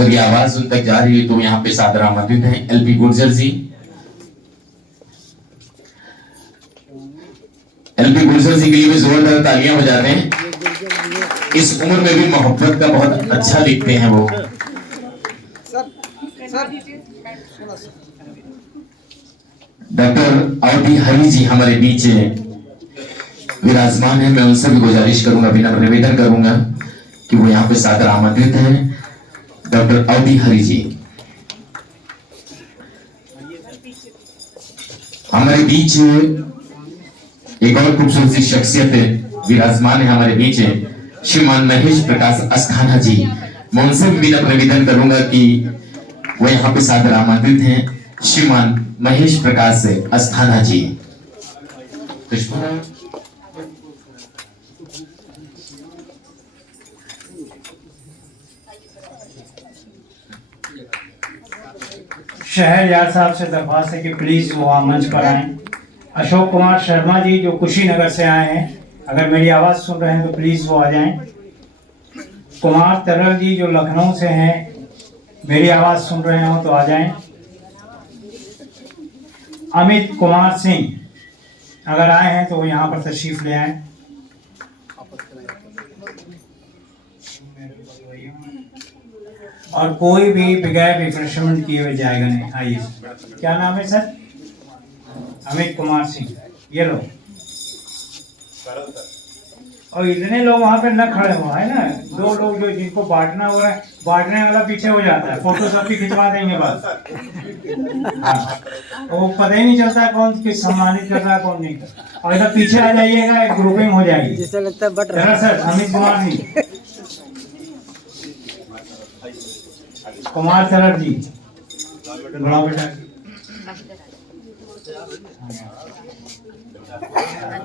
अगर ये आवाज उन तक जा रही है तो यहाँ पे सादर आमंत्रित हैं एलपी गुर्जर जी। एलपी गुर्जर जी के लिए भी जोरदार तालियां बजाते हैं। इस उम्र में भी मोहब्बत का बहुत अच्छा लिखते हैं वो। डॉक्टर अवधि हरि जी हमारे बीच विराजमान है। मैं उनसे भी गुजारिश करूंगा, विनम्र निवेदन करूंगा कि वो यहाँ पे सादर आमंत्रित हैं। डॉक्टर अवधि हरि जी हमारे बीच एक और खूबसूरत सी शख्सियत विराजमान है हमारे बीच, श्रीमान महेश प्रकाश अस्थाना जी। मैं उनसे भी विनम्र निवेदन करूंगा कि वो यहाँ पे सादर आमंत्रित हैं। श्रीमान महेश प्रकाश अस्थाना जी। शहरयार साहब से दरख्वास्त है कि प्लीज वो मंच पर आए। अशोक कुमार शर्मा जी जो कुशीनगर से आए हैं, अगर मेरी आवाज सुन रहे हैं तो प्लीज वो आ जाएं। कुमार तरल जी जो लखनऊ से हैं, मेरी आवाज सुन रहे हो तो आ जाएं। अमित कुमार सिंह अगर आए हैं तो वो यहाँ पर तशरीफ ले आए। और कोई भी बगैर रिफ्रेशमेंट किए हुए जाएगा नहीं। आइए, क्या नाम है सर? अमित कुमार सिंह। ये लो। और इतने लोग वहाँ पे न खड़े हुआ है ना, दो लोग जो जिनको बांटना हो रहा है, बांटने वाला पीछे हो जाता है, फोटो सबकी खिंचवा देंगे बस। वो पता ही नहीं चलता कौन किस सम्मानित कर रहा है कौन नहीं कर। और इधर पीछे आ जाइएगा, एक ग्रुपिंग हो जाएगी। जैसे लगता है बट रहा सर। अमित कुमार सिंह, कुमार सरर जी, बड़ा बेटा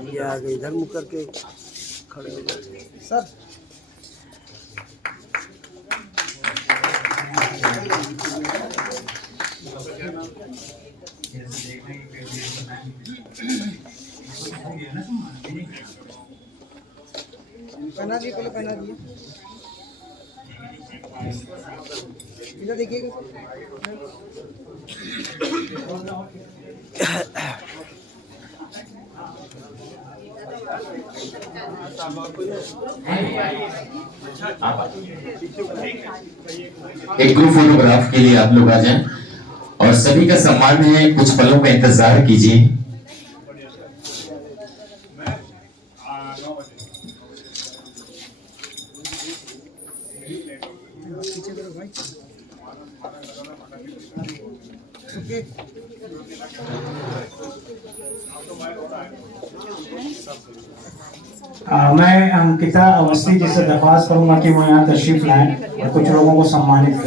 ये आगे इधर मुख करके खड़े हो गए सर। पहना दिए, पहले पहना दिए। इधर देखिएगा। एक ग्रुप फोटोग्राफ के लिए आप लोग आ जाएं और सभी का सम्मान है, कुछ पलों का इंतजार कीजिए। मैं अंकिता अवस्थी जी से दरख्वास्त करूंगा कि वो यहाँ तशरीफ लाएं और कुछ लोगों को सम्मानित करें।